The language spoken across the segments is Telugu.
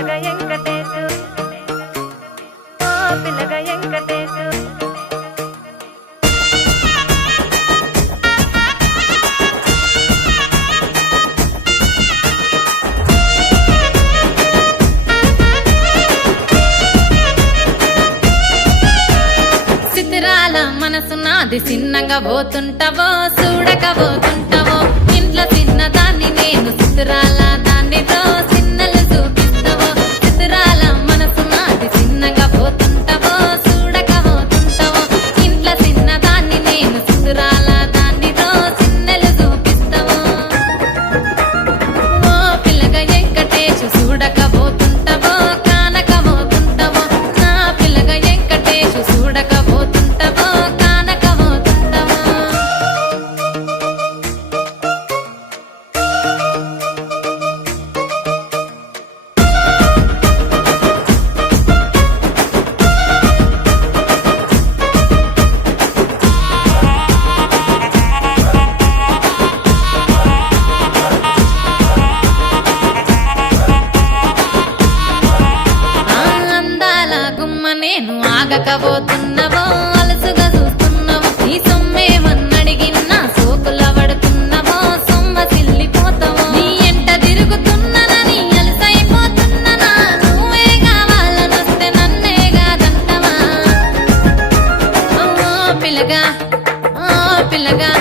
పిల్లగా వెంకటేశు ఓ పిల్లగా వెంకటేశు సితిరాల మనసు నాది చిన్నగా పోతుంటావో చూడకపోతుంటావో ఇంట్లో చిన్నదాన్ని నేను సితిరాల దాన్నితో చిన్నలు చూపిస్తావో సితిరాల మనసు నాది చిన్నగా పోతుంటావో చూడకపోతుంటావో ఇంట్లో చిన్నదాన్ని నేను సితిరాల దాన్నితో చిన్నలు చూపిస్తావో ఓ పిల్లగా వెంకటేశు చూడకపోతుంటావో కానకపోతుంటావో నా పిల్లగా వెంకటేశు చూడకపోతుంటావో కానకపోతుంటావో అందాల గుమ్మ నేను ఆగకపోతున్నావో అలసుగా చూస్తున్నావో నీ సొమ్మేమన్నడిగిన్నా సోకుల పడుతున్నావో సొమ్మ సిల్లిపోతావో నీ ఎంట తిరుగుతున్నానని అలసైపోతున్నానా నువ్వే కావాలనొస్తే నన్నే కాదంటవా ఓ పిల్లగా ఓ పిల్లగా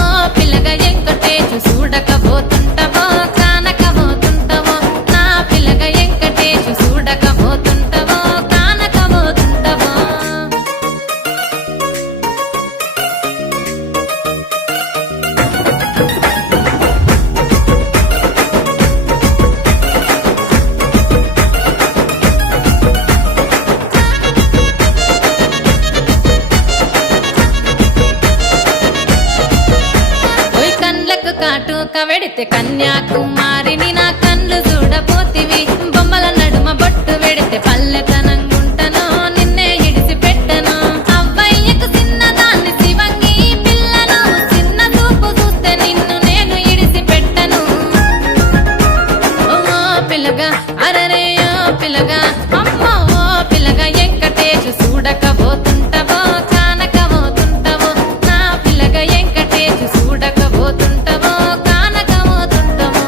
ఓ పిల్లగా వెంకటేశు చూడకపోతుంటావో కానకపోతుంటావో నా పిల్లగా వెంకటేశు చూడకపోతుంటావో కానకపోతుంటావో ఓయ్ కండ్లకు కాటుక వెడితే కన్యాకుమారిని నా కండ్లు చూడపోతివి బొమ్మల నడుమ బొట్టు వెడితే పల్లెతనంగుంటను నిన్నే ఇడిసి పెట్టను అవ్వయ్యకు చిన్నదాన్ని శివంగి పిల్లను చిన్న చూపు చూస్తే నిన్ను నేను ఇడిసి పెట్టను ఓ పిల్లగా అరరే ఓ పిల్లగా అమ్మో ఓ పిల్లగా వెంకటేశు చూడకపోతుంటావో కానకపోతుంటావో నా పిల్లగా వెంకటేశు చూడకపోతుంటావో కానకపోతుంటావో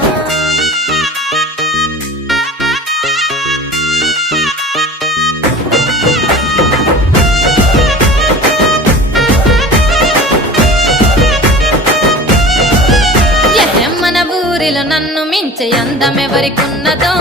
మన ఊరిలో నన్ను మించే అందమెవరికున్నదో